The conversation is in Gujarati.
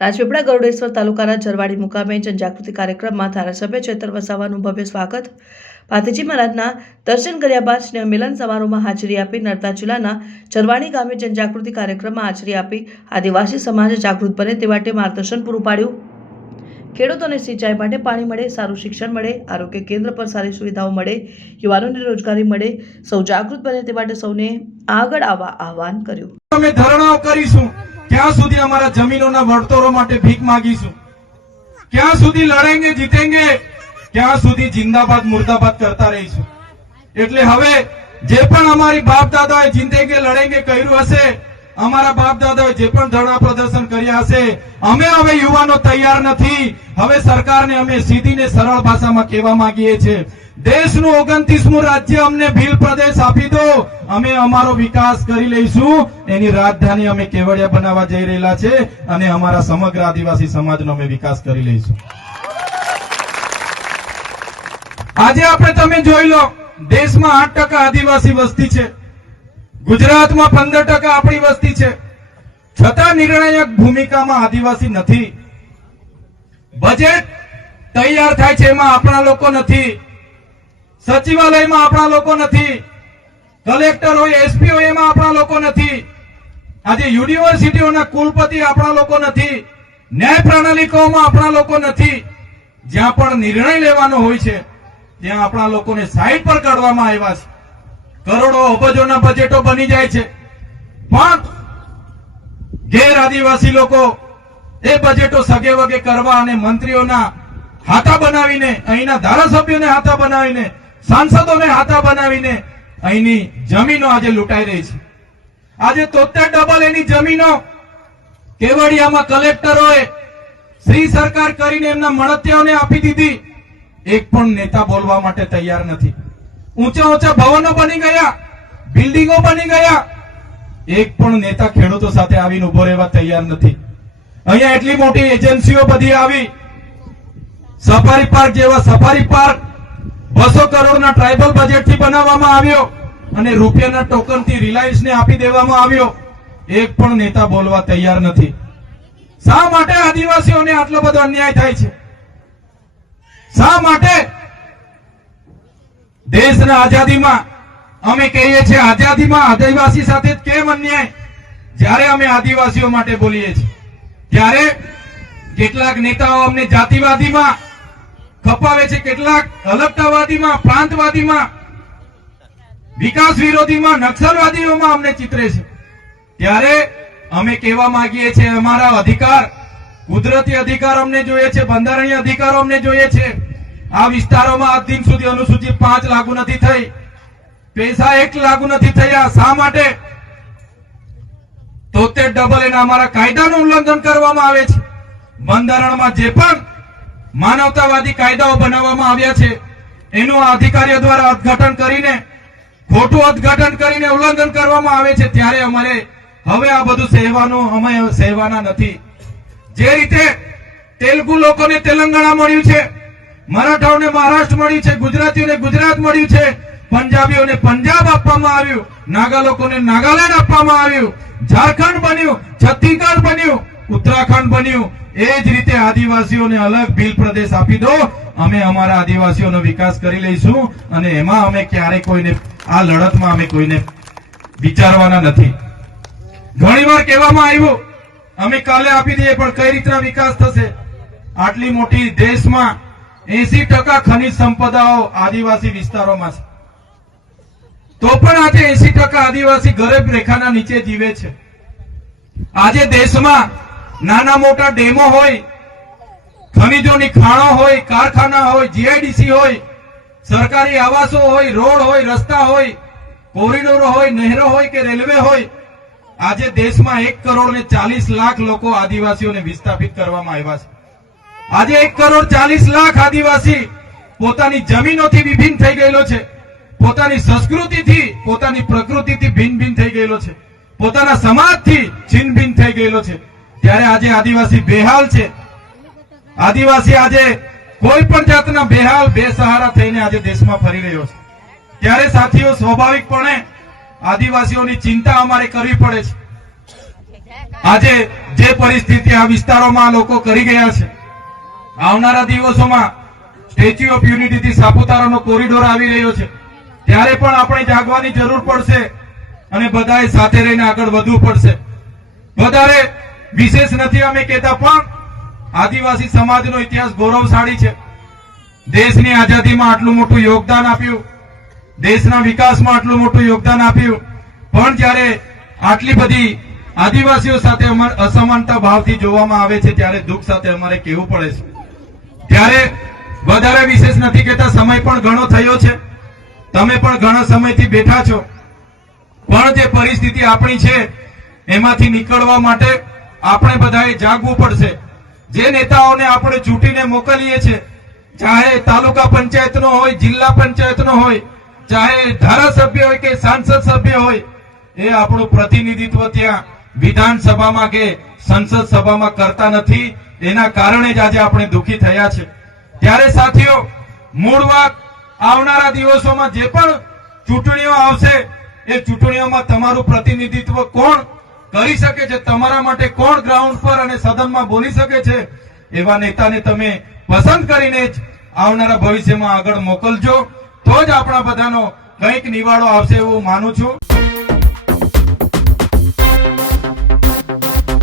રાજપીપળા ગરુડેશ્વર તાલુકાના જરવાડી મુકામે જનજાગૃતિ કાર્યક્રમમાં ધારાસભ્ય ચેતર વસાવાનું ભવ્ય સ્વાગત. પાથીજી મહારાજના દર્શન કર્યા બાદ સ્નેહ સમારોહમાં હાજરી આપી નર્મદા જિલ્લાના જરવાણી ગામે જનજાગૃતિ કાર્યક્રમમાં હાજરી આપી આદિવાસી સમાજ જાગૃત બને તે માટે માર્ગદર્શન પૂરું પાડ્યું. ખેડૂતોને સિંચાઈ માટે પાણી મળે, સારું શિક્ષણ મળે, આરોગ્ય કેન્દ્ર પર સારી સુવિધાઓ મળે, યુવાનોને રોજગારી મળે, સૌ જાગૃત બને તે માટે સૌને આગળ આવવા આહવાન કર્યું. અમે ધરણાઓ કરીશું. ક્યાં સુધી અમારા જમીનોના વળતરો માટે ભીખ માગીશું. ક્યાં સુધી લડેંગે જીતેંગે ક્યાં સુધી જિંદાબાદ, મુર્દાબાદ કરતા રહીશું. એટલે હવે જે પણ અમારી બાપ દાદાએ જીતેંગે, લડેંગે કર્યું હશે અમારા બાપ દાદાએ જે પણ ધરણા પ્રદર્શન કર્યા હશે, અમે હવે યુવાનો તૈયાર નથી. હવે સરકારને અમે સીધી ને સરળ ભાષામાં કહેવા માંગીએ છીએ. દેશનું ઓગણત્રીસમું રાજ્ય અમને ભીલ પ્રદેશ આપી દો. અમે અમારો વિકાસ કરી લઈશું. એની રાજધાની અમે કેવડિયા બનાવવા જઈ રહેલા છે અને અમારા સમગ્ર આદિવાસી સમાજનો અમે વિકાસ કરી લઈશું. આજે આપણે તમે જોઈ લો, દેશમાં આઠ ટકા આદિવાસી વસ્તી છે. ગુજરાતમાં પંદર ટકા આપણી વસ્તી છે. છતાં નિર્ણાયક ભૂમિકામાં આદિવાસી નથી. બજેટ તૈયાર થાય છે એમાં આપણા લોકો નથી. સચિવાલયમાં આપણા લોકો નથી. કલેક્ટર હોય એસપી હોય એમાં આપણા લોકો નથી. આજે યુનિવર્સિટીઓના કુલપતિ આપણા લોકો નથી. ન્યાય પ્રણાલિકાઓમાં આપણા લોકો નથી. જ્યાં પણ નિર્ણય લેવાનો હોય છે, ત્યાં આપણા લોકોને સાઈડ પર કાઢવામાં આવ્યા છે. કરોડો અબજોના બજેટો બની જાય છે. પણ ગેર આદિવાસી લોકો એ બજેટો સગે વગે કરવા અને મંત્રીઓના હાથા બનાવીને, અહીંના ધારાસભ્યોને હાથા બનાવીને, સાંસદોને હાથા બનાવીને અહીંની જમીનો આજે લૂંટાઈ રહી છે. આજે તોતેર ડબલ એની જમીનો કેવડિયામાં કલેક્ટરોએ શ્રી સરકાર કરીને એમના મળતિયાઓને આપી દીધી. એક પણ નેતા બોલવા માટે તૈયાર નથી. ઊંચા ઊંચા ભવનો બની ગયા, બિલ્ડિંગો બની ગયા. એક પણ નેતા ખેડૂતો સાથે આવીને ઊભો રહેવા તૈયાર નથી. અહીંયા એટલી મોટી એજન્સીઓ બધી આવી. સફારી પાર્ક જેવા સફારી પાર્ક બસો કરોડના ટ્રાઇબલ બજેટથી બનાવવામાં આવ્યો અને રૂપિયાના ટોકનથી રિલાયન્સને આપી દેવામાં આવ્યો. એક પણ નેતા બોલવા તૈયાર નથી. શા માટે આદિવાસીઓને આટલો બધો અન્યાય થાય છે? શા માટે દેશના આઝાદીમાં અમે કહીએ છીએ આઝાદીમાં આદિવાસી સાથે કેમ અન્યાય? જ્યારે અમે આદિવાસીઓ માટે બોલીએ છીએ. ત્યારે કેટલાક નેતાઓ અમને જાતિવાદીમાં ખપાવે છે, કેટલાક અલગતાવાદીમાં, પ્રાંતવાદીમાં, વિકાસ વિરોધીમાં, નક્સલવાદીઓમાં અમને ચિતરે છે. ત્યારે અમે કહેવા માંગીએ છીએ, અમારા અધિકાર, કુદરતી અધિકાર અમને જોઈએ છે, બંધારણીય અધિકારો અમને જોઈએ છે. આ વિસ્તારોમાં આજ દિન સુધી અનુસૂચિત પાંચ લાગુ નથી થઈ. પૈસા એક લાગુ નથી થયા. શા માટે? તોતેર ડબલ એના અમારા કાયદાનું ઉલ્લંઘન કરવામાં આવે છે. બંધારણમાં જે પણ માનવતાવાદી કાયદાઓ બનાવવામાં આવ્યા છે, એનું અધિકારીઓ દ્વારા અર્થઘટન કરીને, ખોટું અર્થઘટન કરીને ઉલ્લંઘન કરવામાં આવે છે. ત્યારે અમારે હવે આ બધું સહેવાનું, અમે સહેવાના નથી. જે રીતે તેલુગુ લોકોને તેલંગાણા મળ્યું છે મરાઠાઓને મહારાષ્ટ્ર મળ્યું છે, ગુજરાતીઓને ગુજરાત મળ્યું છે. પંજાબીઓને પંજાબ આપવામાં આવ્યું. નાગા લોકોને નાગાલેન્ડ આપવામાં આવ્યું. ઝારખંડ બન્યું, છત્તીસગઢ બન્યું, ઉત્તરાખંડ બન્યું. એ જ રીતે આદિવાસીઓને અલગ ભીલ પ્રદેશ આપી દો. અમે અમારા આદિવાસીઓનો વિકાસ કરી લઈશું અને એમાં અમે ક્યારે કોઈને આ લડતમાં અમે કોઈને વિચારવાના નથી. ઘણીવાર કહેવામાં આવ્યું, અમે કાલે આપી દઈએ પણ કઈ રીતના વિકાસ થશે? આટલી મોટી દેશમાં એસી ટકા ખનિજ સંપદાઓ આદિવાસી વિસ્તારોમાં છે. તો પણ આજે એસી ટકા આદિવાસી ગરીબ રેખાના નીચે જીવે છે. આજે દેશમાં નાના મોટા ડેમો હોય, ખનિજોની ખાણો હોય, કારખાના હોય, જીઆઈડીસી હોય, સરકારી આવાસો હોય, રોડ હોય, રસ્તા હોય, કોરિડોરો હોય, નહેરો હોય કે રેલવે હોય, આજે દેશમાં એક કરોડ ને ચાલીસ લાખ લોકો આદિવાસીઓને વિસ્થાપિત કરવામાં આવ્યા છે. આજે એક કરોડ ચાલીસ લાખ આદિવાસી પોતાની જમીનોથી વિભિન્ન થઈ ગયેલો છે. પોતાની સંસ્કૃતિથી, પોતાની પ્રકૃતિથી ભિન્ન ભિન્ન થઈ ગયેલો છે. પોતાના સમાજથી છિન્ન ભિન્ન થઈ ગયેલો છે. ત્યારે આજે આદિવાસી બેહાલ છે. આદિવાસી આજે કોઈ પણ જાતના બેહાલ, બેસહારા થઈને આજે દેશમાં ફરી રહ્યો છે. ત્યારે સાથીઓ, સ્વાભાવિકપણે આદિવાસીઓની ચિંતા અમારે કરવી પડે છે. આજે જે પરિસ્થિતિ આ વિસ્તારોમાં લોકો કરી ગયા છે આવનારા દિવસોમાં સ્ટેચ્યુ ઓફ યુનિટી થી સાપુતારાનો કોરિડોર આવી રહ્યો છે. ત્યારે પણ આપણે જાગવાની જરૂર પડશે અને બધાએ સાથે રહીને આગળ વધવું પડશે. વધારે વિશેષ નથી અમે કહેતા, પણ આદિવાસી સમાજનો ઇતિહાસ ગૌરવશાળી છે. દેશની આઝાદીમાં આટલું મોટું યોગદાન આપ્યું. દેશના વિકાસમાં આટલું મોટું યોગદાન આપ્યું. પણ જ્યારે આટલી બધી આદિવાસીઓ સાથે અમારે અસમાનતા ભાવથી જોવામાં આવે છે, ત્યારે દુઃખ સાથે અમારે કહેવું પડે છે. ત્યારે વધારે વિશેષ નથી કહેતા, સમય પણ ઘણો થયો છે. તમે પણ ઘણા સમયથી બેઠા છો. પણ જે પરિસ્થિતિ આપણી છે, એમાંથી નીકળવા માટે આપણે બધાએ જાગવું પડશે. જે નેતાઓને આપણે ચૂંટીને મોકલીએ છીએ, ચાહે તાલુકા પંચાયતનો હોય, જિલ્લા પંચાયતનો હોય, ચાહે ધારાસભ્ય હોય કે સાંસદ સભ્ય હોય, એ આપણું પ્રતિનિધિત્વ ત્યાં વિધાનસભામાં કે સંસદ સભામાં કરતા નથી. એના કારણે જ આજે આપણે દુઃખી થયા છે. ત્યારે સાથીઓ મૂળ વાત આવનારા દિવસોમાં જે પણ ચૂંટણીઓ આવશે, એ ચૂંટણીઓમાં તમારું પ્રતિનિધિત્વ કોણ કરી શકે છે? તમારા માટે કોણ ગ્રાઉન્ડ પર અને સદનમાં બોલી શકે છે? એવા નેતાને તમે પસંદ કરીને જ આવનારા ભવિષ્યમાં આગળ મોકલજો. તો જ આપણા બધાનો કંઈક નિવાડો આવશે એવું માનું છું.